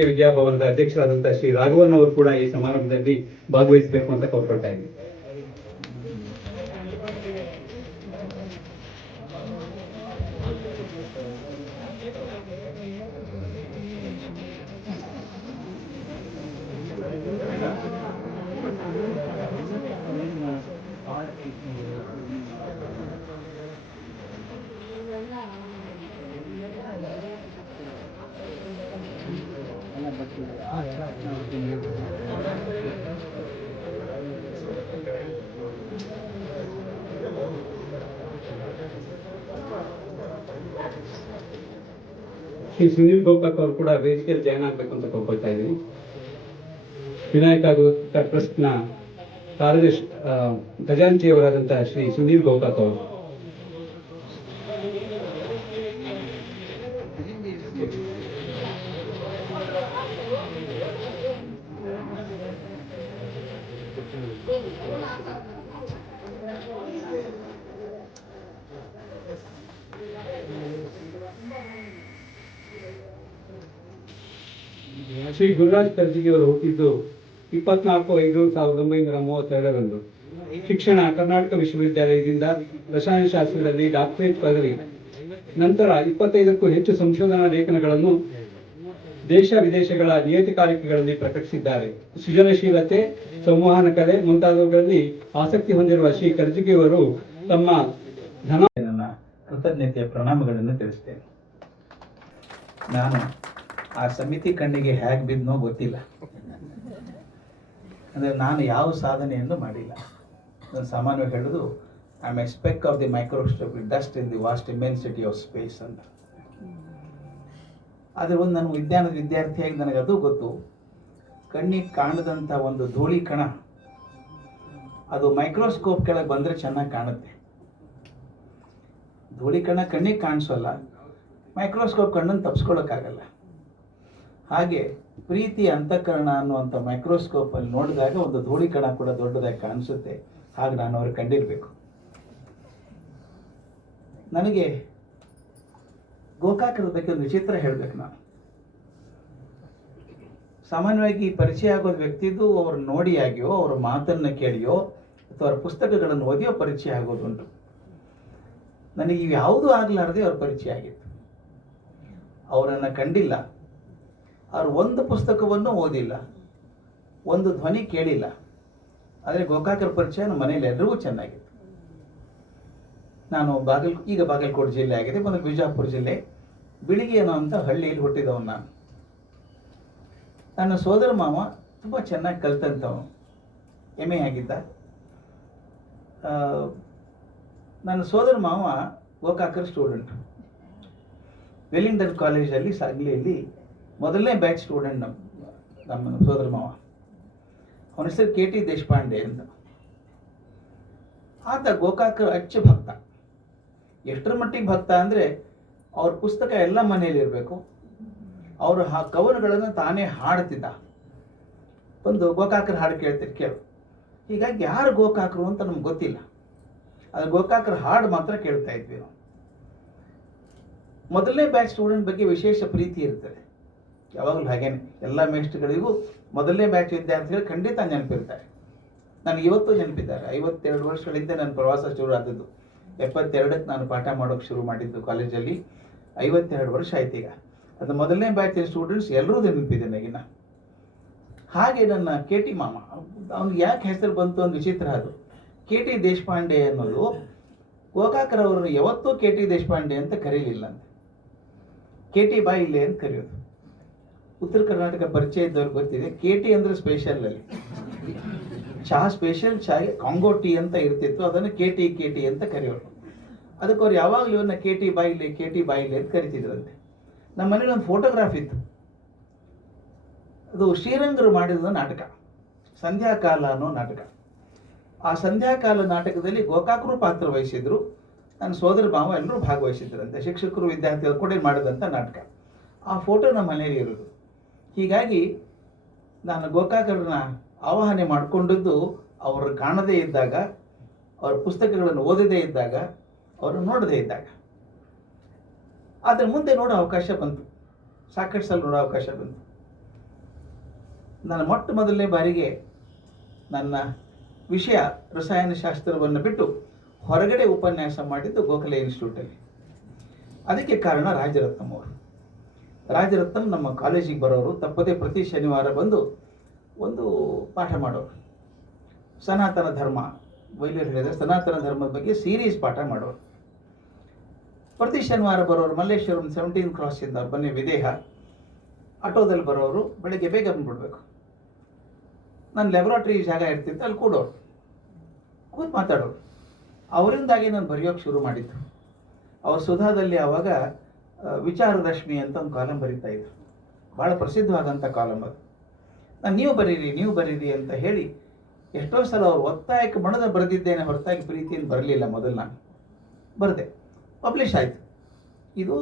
ಭಾರತೀಯ ವಿದ್ಯಾಭವನದ ಅಧ್ಯಕ್ಷರಾದಂತಹ ಶ್ರೀ ರಾಘವನ್ ಅವರು ಕೂಡ ಈ ಸಮಾರಂಭದಲ್ಲಿ ಭಾಗವಹಿಸಬೇಕು ಅಂತ ಕೋರ್ಕೊಳ್ತಾ ಇದ್ದೀನಿ ಶ್ರೀ ಸುನೀಲ್ ಗೋಪಾಕ್ ಅವರು ಕೂಡ ವೇದಿಕೆಯಲ್ಲಿ ಜಾಯ್ನ್ ಆಗ್ಬೇಕು ಅಂತ ಕೋರ್ಕೊಳ್ತಾ ಇದ್ದೀನಿ. ವಿನಾಯಕ ಟ್ರಸ್ಟ್ನ ಕಾರ್ಯದರ್ಶಿ ಖಜಾಂಚಿಯವರಾದಂತಹ ಶ್ರೀ ಸುನೀಲ್ ಗೋಕಾಕ್ ಅವರು. ಶ್ರೀ ಗುರುರಾಜ್ ಅವರು ಹುಟ್ಟಿದ್ದು ಇಪ್ಪತ್ನಾಲ್ಕು ಐದು ಸಾವಿರದ ಒಂಬೈನೂರ ಮೂವತ್ತೆರಡರಂದು. ಶಿಕ್ಷಣ ಕರ್ನಾಟಕ ವಿಶ್ವವಿದ್ಯಾಲಯದಿಂದ ರಸಾಯನಶಾಸ್ತ್ರದಲ್ಲಿ ಡಾಕ್ಟರೇಟ್ ಪದವಿ. ನಂತರ ಇಪ್ಪತ್ತೈದಕ್ಕೂ ಹೆಚ್ಚು ಸಂಶೋಧನಾ ಲೇಖನಗಳನ್ನು ದೇಶ ವಿದೇಶಗಳ ನಿಯತಕಾಲಿಕೆಗಳಲ್ಲಿ ಪ್ರಕಟಿಸಿದ್ದಾರೆ. ಸೃಜನಶೀಲತೆ, ಸಂವಹನ ಕಲೆ ಮುಂತಾದವುಗಳಲ್ಲಿ ಆಸಕ್ತಿ ಹೊಂದಿರುವ ಶ್ರೀ ಕರ್ಜಿಗಿಯವರು ತಮ್ಮ ಧನ ಕೃತಜ್ಞತೆಯ ಪ್ರಣಾಮಗಳನ್ನು ತಿಳಿಸ್ತೇನೆ. ನಾನು ಆ ಸಮಿತಿ ಕಣ್ಣಿಗೆ ಹೇಗೆ ಬಿದ್ದನೋ ಗೊತ್ತಿಲ್ಲ. ಅಂದರೆ ನಾನು ಯಾವ ಸಾಧನೆಯನ್ನು ಮಾಡಿಲ್ಲ. ನಾನು ಸಾಮಾನ್ಯವಾಗಿ ಹೇಳೋದು I am a speck speck of the microscope dust in the vast immensity of space ಅಂತ. ಆದರೆ ಒಂದು ನಾನು ವಿಜ್ಞಾನದ ವಿದ್ಯಾರ್ಥಿಯಾಗಿ ನನಗೆ ಅದು ಗೊತ್ತು. ಕಣ್ಣಿಗೆ ಕಾಣದಂಥ ಒಂದು ಧೂಳಿ ಕಣ, ಅದು ಮೈಕ್ರೋಸ್ಕೋಪ್ ಕೆಳಗೆ ಬಂದರೆ ಚೆನ್ನಾಗಿ ಕಾಣುತ್ತೆ. ಧೂಳಿ ಕಣ ಕಣ್ಣಿಗೆ ಕಾಣಿಸೋಲ್ಲ ಮೈಕ್ರೋಸ್ಕೋಪ್ ಕಣ್ಣನ್ನು ತಪ್ಪಿಸ್ಕೊಳ್ಳೋಕ್ಕಾಗಲ್ಲ ಹಾಗೆ ಪ್ರೀತಿ ಅಂತಃಕರಣ ಅನ್ನುವಂಥ ಮೈಕ್ರೋಸ್ಕೋಪಲ್ಲಿ ನೋಡಿದಾಗ ಒಂದು ಧೂಳಿ ಕಣ ಕೂಡ ದೊಡ್ಡದಾಗಿ ಕಾಣಿಸುತ್ತೆ. ಹಾಗೆ ನಾನು ಅವ್ರಿಗೆ ಕಂಡಿರಬೇಕು. ನನಗೆ ಗೋಕಾಕರ ಬಗ್ಗೆ ಒಂದು ವಿಚಿತ್ರ ಹೇಳಬೇಕು ನಾನು. ಸಾಮಾನ್ಯವಾಗಿ ಪರಿಚಯ ಆಗೋ ವ್ಯಕ್ತಿದು ಅವ್ರ ನೋಡಿ ಆಗಿಯೋ ಅವ್ರ ಮಾತನ್ನು ಕೇಳಿಯೋ, ಅಥವಾ ಅವ್ರ ಪುಸ್ತಕಗಳನ್ನು ಓದಿಯೋ ಪರಿಚಯ ಆಗೋದುಂಟು. ನನಗೆ ಇವು ಯಾವುದೂ ಆಗಲಾರದೆ ಅವ್ರ ಪರಿಚಯ ಆಗಿತ್ತು. ಅವರನ್ನು ಕಂಡಿಲ್ಲ. ಅವ್ರು ಒಂದು ಪುಸ್ತಕವನ್ನು ಓದಿಲ್ಲ, ಒಂದು ಧ್ವನಿ ಕೇಳಿಲ್ಲ, ಆದರೆ ಗೋಕಾಕರ ಪರಿಚಯ ನಮ್ಮ ಮನೇಲಿ ಎಲ್ರಿಗೂ ಚೆನ್ನಾಗಿತ್ತು. ನಾನು ಬಾಗಲ್, ಈಗ ಬಾಗಲಕೋಟೆ ಜಿಲ್ಲೆ ಆಗಿದೆ ಒಂದು ಬಿಜಾಪುರ ಜಿಲ್ಲೆ, ಬಿಳಿಗಿ ಅನ್ನೋ ಅಂತ ಹಳ್ಳಿಯಲ್ಲಿ ಹುಟ್ಟಿದವನು ನಾನು. ನನ್ನ ಸೋದರ ಮಾವ ತುಂಬ ಚೆನ್ನಾಗಿ ಕಲ್ತಂಥವನು ಎಂ ಆಗಿದ್ದ. ನನ್ನ ಸೋದರ ಮಾವ ಗೋಕಾಕರ್ ಸ್ಟೂಡೆಂಟ್ ವೆಲ್ಲಿಂಗ್ಟನ್ ಕಾಲೇಜಲ್ಲಿ ಸಾಗ್ಲಿಯಲ್ಲಿ ಮೊದಲನೇ ಬ್ಯಾಚ್ ಸ್ಟೂಡೆಂಟ್ ನಮ್ಮ ನಮ್ಮ ಸೋದರ ಮಾವ. ಅವನ ಹೆಸರು ಕೆ ಟಿ ದೇಶಪಾಂಡೆ ಅಂತ. ಆತ ಗೋಕಾಕ ಅಚ್ಚ ಭಕ್ತ. ಎಷ್ಟರ ಮಟ್ಟಿಗೆ ಭಕ್ತ ಅಂದರೆ ಅವ್ರ ಪುಸ್ತಕ ಎಲ್ಲ ಮನೆಯಲ್ಲಿ ಇರಬೇಕು. ಅವರು ಆ ಕವನಗಳನ್ನು ತಾನೇ ಹಾಡ್ತಿದ್ದ. ಒಂದು ಗೋಕಾಕರ ಹಾಡು ಕೇಳ್ತಿರ್ ಕೇಳು. ಹೀಗಾಗಿ ಯಾರು ಗೋಕಾಕರು ಅಂತ ನಮ್ಗೆ ಗೊತ್ತಿಲ್ಲ. ಅದು ಗೋಕಾಕರ ಹಾಡು ಮಾತ್ರ ಕೇಳ್ತಾ ಇದ್ವಿ ನಾವು. ಮೊದಲನೇ ಬ್ಯಾಚ್ ಸ್ಟೂಡೆಂಟ್ ಬಗ್ಗೆ ವಿಶೇಷ ಪ್ರೀತಿ ಇರ್ತದೆ. ಯಾವಾಗಲೂ ಹಾಗೇನೆ, ಎಲ್ಲ ಮೇಷ್ಟ್ಗಳಿಗೂ ಮೊದಲನೇ ಬ್ಯಾಚ್ ವಿದ್ಯಾರ್ಥಿಗಳು ಖಂಡಿತ ನೆನಪಿರ್ತಾರೆ. ನನಗೆ ಇವತ್ತು ನೆನಪಿದ್ದಾರೆ. ಐವತ್ತೆರಡು ವರ್ಷಗಳಿಂದ ನನ್ನ ಪ್ರವಾಸ ಶುರು ಆದದ್ದು. ಎಪ್ಪತ್ತೆರಡಕ್ಕೆ ನಾನು ಪಾಠ ಮಾಡೋಕ್ಕೆ ಶುರು ಮಾಡಿದ್ದು ಕಾಲೇಜಲ್ಲಿ ಐವತ್ತೆರಡು ವರ್ಷ ಆಯ್ತು ಈಗ. ಅದು ಮೊದಲನೇ ಬ್ಯಾಚ್ ಸ್ಟೂಡೆಂಟ್ಸ್ ಎಲ್ಲರೂ ನೆನಪಿದೆ ನನಗಿನ್ನ ಹಾಗೆ ನನ್ನ ಕೆ ಟಿ ಮಾಮ ಅವ್ನಿಗೆ ಯಾಕೆ ಹೆಸರು ಬಂತು ಒಂದು ವಿಚಿತ್ರ ಅದು. ಕೆ ಟಿ ದೇಶಪಾಂಡೆ ಅನ್ನೋದು ಗೋಕಾಕರ್ ಅವರನ್ನು ಯಾವತ್ತೂ ಕೆ ಟಿ ದೇಶಪಾಂಡೆ ಅಂತ ಕರೀಲಿಲ್ಲ ಅಂತ. ಕೆ ಟಿ ಬಾಯಿಲೆ ಅಂತ ಕರೆಯೋದು. ಉತ್ತರ ಕರ್ನಾಟಕ ಪರಿಚಯ ಇದ್ದವ್ರಿಗೆ ಗೊತ್ತಿದೆ. ಕೆ ಟಿ ಅಂದ್ರೆ ಸ್ಪೆಷಲ್ ಅಲ್ಲಿ. ಚಹಾ ಸ್ಪೆಷಲ್ ಚಾಯ್ ಕಾಂಗೋ ಟೀ ಅಂತ ಇರ್ತಿತ್ತು. ಅದನ್ನು ಕೆ ಟಿ ಕೆ ಟಿ ಅಂತ ಕರೆಯೋರು. ಅದಕ್ಕೆ ಅವ್ರು ಯಾವಾಗಲೂ ಇವನ್ನ ಕೆ ಟಿ ಬಾಯಿಲಿ ಕೆ ಟಿ ಬಾಯಿಲಿ ಅಂತ ಕರಿತಿದ್ರಂತೆ. ನಮ್ಮ ಮನೇಲಿ ಒಂದು ಫೋಟೋಗ್ರಾಫ್ ಇತ್ತು. ಅದು ಶ್ರೀರಂಗರು ಮಾಡಿದ ನಾಟಕ. ಸಂಧ್ಯಾಕಾಲ ಅನ್ನೋ ನಾಟಕ. ಆ ಸಂಧ್ಯಾಕಾಲ ನಾಟಕದಲ್ಲಿ ಗೋಕಾಕರು ಪಾತ್ರ ವಹಿಸಿದ್ರು. ನನ್ನ ಸೋದರ ಮಾವ ಎಲ್ಲರೂ ಭಾಗವಹಿಸಿದ್ರಂತೆ. ಶಿಕ್ಷಕರು, ವಿದ್ಯಾರ್ಥಿಗಳು ಕೂಡ ಮಾಡಿದಂಥ ನಾಟಕ. ಆ ಫೋಟೋ ನಮ್ಮ ಮನೆಯಲ್ಲಿ ಇರೋದು. ಹೀಗಾಗಿ ನಾನು ಗೋಕಾಕರನ್ನ ಆವಾಹನೆ ಮಾಡಿಕೊಂಡಿದ್ದು ಅವರು ಕಾಣದೇ ಇದ್ದಾಗ, ಅವರ ಪುಸ್ತಕಗಳನ್ನು ಓದದೇ ಇದ್ದಾಗ ಅವರು ನೋಡದೇ ಇದ್ದಾಗ. ಅದರ ಮುಂದೆ ನೋಡೋ ಅವಕಾಶ ಬಂತು. ಸಾಕಷ್ಟು ಸಲ ನೋಡೋ ಅವಕಾಶ ಬಂತು. ನಾನು ಮೊಟ್ಟ ಮೊದಲನೇ ಬಾರಿಗೆ ನನ್ನ ವಿಷಯ ರಸಾಯನಶಾಸ್ತ್ರವನ್ನು ಬಿಟ್ಟು ಹೊರಗಡೆ ಉಪನ್ಯಾಸ ಮಾಡಿದ್ದು ಗೋಖಲೆ ಇನ್ಸ್ಟಿಟ್ಯೂಟಲ್ಲಿ. ಅದಕ್ಕೆ ಕಾರಣ ರಾಜರತ್ನಂ ಅವರು. ರಾಜರತ್ನಂ ನಮ್ಮ ಕಾಲೇಜಿಗೆ ಬರೋರು ತಪ್ಪದೇ ಪ್ರತಿ ಶನಿವಾರ ಬಂದು ಒಂದು ಪಾಠ ಮಾಡೋರು. ಸನಾತನ ಧರ್ಮ ವೈದ್ಯರು ಹೇಳಿದರೆ ಸನಾತನ ಧರ್ಮದ ಬಗ್ಗೆ ಸೀರೀಸ್ ಪಾಠ ಮಾಡೋರು. ಪ್ರತಿ ಶನಿವಾರ ಬರೋರು ಮಲ್ಲೇಶ್ವರಂ ಸೆವೆಂಟೀನ್ ಕ್ರಾಸಿಂದ ಅವ್ರು ಬನ್ನಿ ವಿದೇಹ. ಆಟೋದಲ್ಲಿ ಬರೋರು ಬೆಳಗ್ಗೆ ಬೇಗ ಬಂದ್ಬಿಡ್ಬೇಕು. ನಾನು ಲೆಬೊರೇಟ್ರಿ ಜಾಗ ಇರ್ತಿತ್ತು, ಅಲ್ಲಿ ಕೂಡೋರು. ಕೂತು ಮಾತಾಡೋರು. ಅವರಿಂದಾಗಿ ನಾನು ಬರೆಯೋಕೆ ಶುರು ಮಾಡಿದ್ದು. ಅವ್ರ ಸುಧಾದಲ್ಲಿ ಆವಾಗ ಆ, ವಿಚಾರ ಅಂತ ಒಂದು ಕಾಲಂ ಬರೀತಾ ಇದ್ರು. ಭಾಳ ಪ್ರಸಿದ್ಧವಾದಂಥ ಕಾಲಂ ಅದು. ನಾನು ನೀವು ಬರೀರಿ ನೀವು ಬರೀರಿ ಅಂತ ಹೇಳಿ ಎಷ್ಟೋ ಸಲ ಅವರು ಒತ್ತಾಯಕ್ಕೆ ಮಣದ ಬರೆದಿದ್ದೇನೆ ಹೊರತಾಗಿ ಪ್ರೀತಿಯಿಂದ ಬರಲಿಲ್ಲ ಮೊದಲು ನಾನು. ಬರದೆ. ಪಬ್ಲಿಷ್ ಆಯಿತು. ಇದು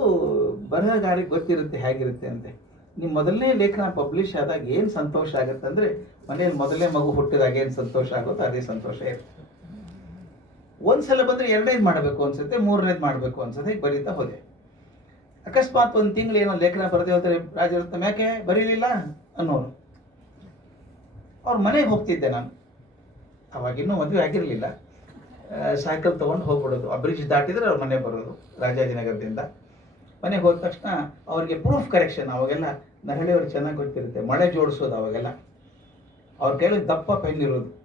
ಬರಹಗಾರಿಗೆ ಗೊತ್ತಿರುತ್ತೆ ಹೇಗಿರುತ್ತೆ ಅಂತೆ. ನಿಮ್ಮ ಮೊದಲನೇ ಲೇಖನ ಪಬ್ಲಿಷ್ ಆದಾಗ ಏನು ಸಂತೋಷ ಆಗುತ್ತೆ ಅಂದರೆ ಮನೆಯಲ್ಲಿ ಮೊದಲನೇ ಮಗು ಹುಟ್ಟಿದಾಗ ಏನು ಸಂತೋಷ ಆಗುತ್ತೋ ಅದೇ ಸಂತೋಷ ಇರುತ್ತೆ. ಒಂದ್ಸಲ ಬಂದರೆ ಎರಡನೇದು ಮಾಡಬೇಕು ಅನ್ಸುತ್ತೆ ಮೂರನೇದು ಮಾಡಬೇಕು ಅನ್ಸುತ್ತೆ ಬರೀತಾ ಹೋದೆ. ಅಕಸ್ಮಾತ್ ಒಂದು ತಿಂಗಳು ಏನೋ ಲೇಖನ ಬರೆದೇ ಹೋದರೆ ರಾಜರತ್ನ. ಯಾಕೆ? ಬರೀಲಿಲ್ಲ? ಅನ್ನೋರು. ಅವ್ರ ಮನೆಗೆ ಹೋಗ್ತಿದ್ದೆ ನಾನು. ಅವಾಗಿನ್ನೂ ಮದುವೆ ಆಗಿರಲಿಲ್ಲ. ಸೈಕಲ್ ತೊಗೊಂಡು ಹೋಗ್ಬಿಡೋದು. ಆ ಬ್ರಿಡ್ಜ್ ದಾಟಿದ್ರೆ ಅವ್ರ ಮನೆ ಬರೋದು ರಾಜಾಜಿನಗರದಿಂದ ಮನೆಗೆ ಹೋದ ತಕ್ಷಣ ಅವ್ರಿಗೆ ಪ್ರೂಫ್ ಕರೆಕ್ಷನ್ ಅವಾಗೆಲ್ಲ ನರಳಿಯವ್ರಿಗೆ ಚೆನ್ನಾಗಿ ಗೊತ್ತಿರುತ್ತೆ ಮಳೆ ಜೋಡಿಸೋದು ಅವಾಗೆಲ್ಲ. ಅವ್ರ ಕೈಲಿ ದಪ್ಪ ಪೆನ್ ಇರೋದು.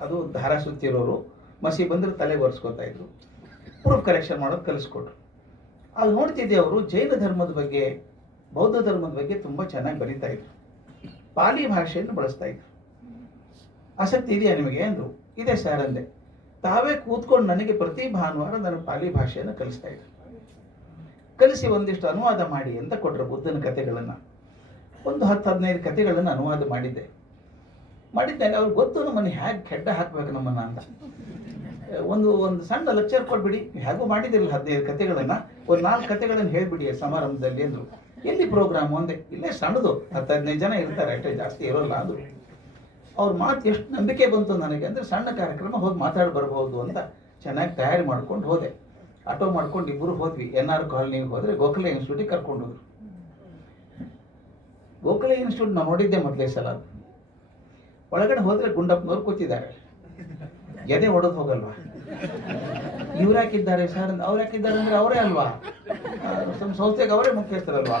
ಅದು ದಾರ ಸುತ್ತಿರೋರು ಮಸಿ ಬಂದರೆ ತಲೆಗೆ ಒರೆಸ್ಕೊತಾ ಇದ್ರು. ಪ್ರೂಫ್ ಕರೆಕ್ಷನ್ ಮಾಡೋದು ಕಲಿಸ್ಕೊಟ್ರು. ಅದು ನೋಡ್ತಿದ್ದೆ ಅವರು ಜೈನ ಧರ್ಮದ ಬಗ್ಗೆ, ಬೌದ್ಧ ಧರ್ಮದ ಬಗ್ಗೆ ತುಂಬ ಚೆನ್ನಾಗಿ ಬರೀತಾ ಇದ್ರು. ಪಾಲಿ ಭಾಷೆಯನ್ನು ಬಳಸ್ತಾ ಇದ್ರು. ಆಸಕ್ತಿ ಇದೆಯಾ ನಿಮಗೆ ಅಂದರು. ಇದೆ ಸರ್ ಅಂದೆ. ತಾವೇ ಕೂತ್ಕೊಂಡು ನನಗೆ ಪ್ರತಿ ಭಾನುವಾರ ನಾನು ಪಾಲಿ ಭಾಷೆಯನ್ನು ಕಲಿಸ್ತಾ ಇದ್ರು. ಕಲಿಸಿ ಒಂದಿಷ್ಟು ಅನುವಾದ ಮಾಡಿ ಅಂತ ಕೊಟ್ಟರು ಬುದ್ಧನ ಕಥೆಗಳನ್ನು. ಒಂದು ಹತ್ತು ಹದಿನೈದು ಕಥೆಗಳನ್ನು ಅನುವಾದ ಮಾಡಿದ್ದೆ. ಮಾಡಿದ್ದೇನೆ ಅವ್ರಿಗೆ ಗೊತ್ತು ನಮ್ಮನ್ನು ಹೇಗೆ ಕೆಡ್ಡ ಹಾಕ್ಬೇಕು ನಮ್ಮನ್ನು ಅಂತ. ಒಂದು ಒಂದು ಸಣ್ಣ ಲೆಕ್ಚರ್ ಕೊಟ್ಬಿಡಿ. ಹೇಗೂ ಮಾಡಿದಿರಲ್ಲ ಹದಿನೈದು ಕಥೆಗಳನ್ನು ಒಂದು ನಾಲ್ಕು ಕಥೆಗಳನ್ನು ಹೇಳಿಬಿಡಿ ಸಮಾರಂಭದಲ್ಲಿ ಅಂದರು. ಎಲ್ಲಿ ಪ್ರೋಗ್ರಾಮ್ ಒಂದೇ? ಇಲ್ಲೇ ಸಣ್ಣದು. ಹತ್ತು ಹದಿನೈದು ಜನ ಇರ್ತಾರೆ. ಅಷ್ಟೇ ಜಾಸ್ತಿ ಇರೋಲ್ಲ ಅದು. ಅವ್ರ ಮಾತು ಎಷ್ಟು ನಂಬಿಕೆ ಬಂತು ನನಗೆ ಅಂದರೆ ಸಣ್ಣ ಕಾರ್ಯಕ್ರಮ ಹೋಗಿ ಮಾತಾಡಿ ಬರ್ಬೋದು ಅಂತ ಚೆನ್ನಾಗಿ ತಯಾರಿ ಮಾಡ್ಕೊಂಡು ಹೋದೆ. ಆಟೋ ಮಾಡ್ಕೊಂಡು ಇಬ್ಬರು ಹೋದ್ವಿ. ಎನ್ ಆರ್ ಕಾಲೋನಿಗೆ ಹೋದರೆ ಗೋಖಲೆ ಇನ್ಸ್ಟಿಟ್ಯೂಟಿಗೆ ಕರ್ಕೊಂಡು ಹೋದ್ರು. ಗೋಖಲೆ ಇನ್ಸ್ಟಿಟ್ಯೂಟ್ ನಾವು ನೋಡಿದ್ದೆ ಮೊದಲೇ ಸಲ. ಒಳಗಡೆ ಹೋದರೆ ಗುಂಡಪ್ಪನವ್ರು ಕೂತಿದ್ದಾರೆ. ಎದೆ ಹೊಡೆದು ಹೋಗಲ್ವಾ? ಇವ್ರು ಯಾಕಿದ್ದಾರೆ ಸರ್ ಅವ್ರು ಯಾಕಿದ್ದಾರೆ ಅಂದ್ರೆ ಅವರೇ ಅಲ್ವಾ? ನಮ್ಮ ಸಂಸ್ಥೆಗೆ ಅವರೇ ಮುಖ್ಯಸ್ಥರಲ್ವಾ